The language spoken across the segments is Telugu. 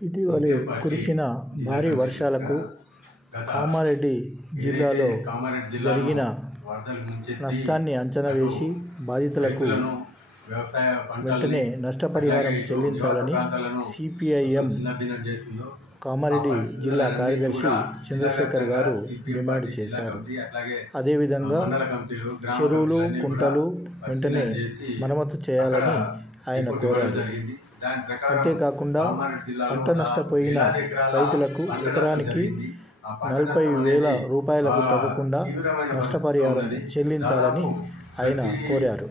ఇటీవలి కురిసిన భారీ వర్షాలకు కామారెడ్డి జిల్లాలో జరిగిన నష్టాన్ని అంచనా వేసి బాధితులకు వెంటనే నష్టపరిహారం చెల్లించాలని సిపిఐఎం కామారెడ్డి జిల్లా కార్యదర్శి చంద్రశేఖర్ గారు డిమాండ్ చేశారు. అదేవిధంగా చెరువులు కుంటలు వెంటనే మరమ్మతు చేయాలని ఆయన కోరారు. అంతేకాకుండా పంట నష్టపోయిన రైతులకు ఎకరానికి నలభై వేల రూపాయలకు తగ్గకుండా నష్టపరిహారం చెల్లించాలని ఆయన కోరారు.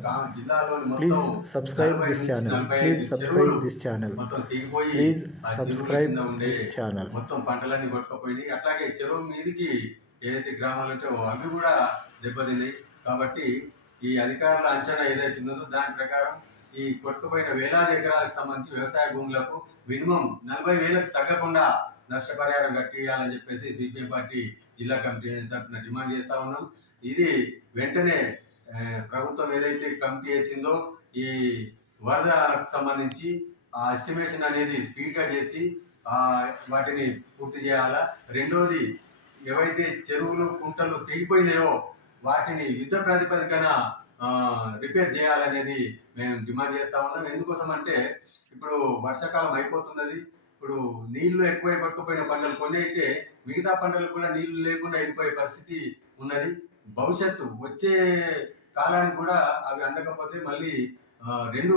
Please subscribe this channel. Please subscribe this channel. Please subscribe this channel. మొత్తం పంటలన్నీ కొట్టుకుపోయినాయి. అట్లాగే చెరువు మీదికి ఏదైతే గ్రామాలు ఉంటాయో అవి కూడా దెబ్బతిన్నాయి. కాబట్టి ఈ అధికారుల అంచనా ఏదైతే ఉందో దాని ప్రకారం ఈ కొట్టుకుపోయిన వేలాది ఎకరాలకు సంబంధించి వ్యవసాయ భూములకు మినిమం నలభై వేలకు తగ్గకుండా నష్టపరిహారం కట్టియాలని చెప్పేసి సిపిఎం పార్టీ జిల్లా కమిటీ తరఫున డిమాండ్ చేస్తా ఉన్నాం. ఇది వెంటనే ప్రభుత్వం ఏదైతే కమిటీ వేసిందో ఈ వరదకు సంబంధించి ఆ ఎస్టిమేషన్ అనేది స్పీడ్గా చేసి వాటిని పూర్తి చేయాలా? రెండోది ఏవైతే చెరువులు కుంటలు తెగిపోయినాయో వాటిని యుద్ధ ప్రాతిపదికన రిపేర్ చేయాలనేది మేము డిమాండ్ చేస్తా ఉన్నాం. ఎందుకోసం అంటే ఇప్పుడు వర్షాకాలం అయిపోతున్నది. ఇప్పుడు నీళ్ళు ఎక్కువై పట్టుకుపోయిన పంటలు కొన్ని అయితే మిగతా పంటలు కూడా నీళ్ళు లేకుండా వెళ్ళిపోయే పరిస్థితి ఉన్నది. భవిష్యత్తు వచ్చే కాలానికి కూడా అవి అందకపోతే మళ్ళీ రెండు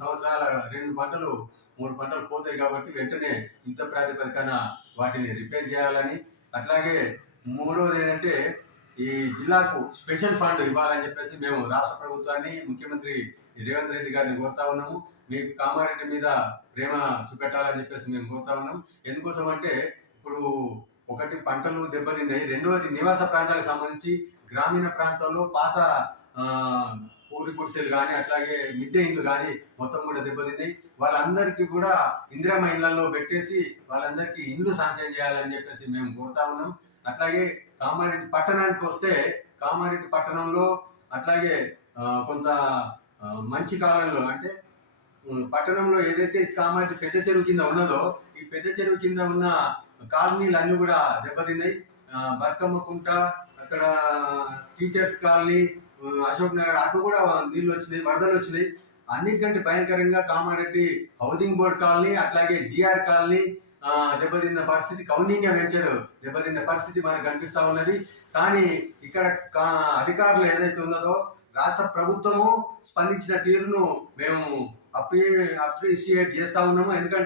సంవత్సరాల రెండు పంటలు మూడు పంటలు పోతాయి కాబట్టి వెంటనే యుద్ధ ప్రాతిపదికన వాటిని రిపేర్ చేయాలని. అట్లాగే మూడవది ఏంటంటే ఈ జిల్లాకు స్పెషల్ ఫండ్ ఇవ్వాలని చెప్పేసి మేము రాష్ట్ర ప్రభుత్వాన్ని ముఖ్యమంత్రి రేవంత్ రెడ్డి గారిని కోరుతా ఉన్నాము. మీకు కామారెడ్డి మీద ప్రేమ చూపెట్టాలని చెప్పేసి మేము కోరుతా ఉన్నాం ఎందుకోసం అంటే ఇప్పుడు ఒకటి పంటలు దెబ్బతిన్నాయి. రెండవది నివాస ప్రాంతాలకు సంబంధించి గ్రామీణ ప్రాంతాల్లో పాత ఆ, పూరి గుడిసెలు కానీ అట్లాగే మిద్దె ఇండ్లు కానీ మొత్తం కూడా దెబ్బతిన్నాయి. వాళ్ళందరికీ కూడా ఇందిరమ్మ ఇళ్ళలో పెట్టేసి వాళ్ళందరికీ ఇండ్లు సాంక్షన్ చేయాలని చెప్పేసి మేము కోరుతా ఉన్నాం అట్లాగే కామారెడ్డి పట్టణానికి వస్తే కామారెడ్డి పట్టణంలో అట్లాగే కొంత మంచి కాలంలో అంటే పట్టణంలో ఏదైతే కామారెడ్డి పెద్ద చెరువు కింద ఉన్నదో ఈ పెద్ద చెరువు కింద ఉన్న కాలనీలు అన్ని కూడా దెబ్బతిన్నాయి. బతుకమ్మ కుంట అక్కడ టీచర్స్ కాలనీ అశోక్ నగర్ అటు కూడా నీళ్ళు వచ్చినాయి వరదలు వచ్చినాయి. అన్నిటికంటే భయంకరంగా కామారెడ్డి హౌసింగ్ బోర్డ్ కాలనీ అట్లాగే జిఆర్ కాలనీ దెబ్బతిన్న పరిస్థితి కౌండిన్య వెంచర్ దెబ్బతిన్న పరిస్థితి మనకు కనిపిస్తా ఉన్నది. కానీ ఇక్కడ అధికారులు ఏదైతే ఉన్నదో రాష్ట్ర ప్రభుత్వము స్పందించిన తీరును మేము అప్రి అప్రిషియేట్ చేస్తా ఉన్నాము. ఎందుకంటే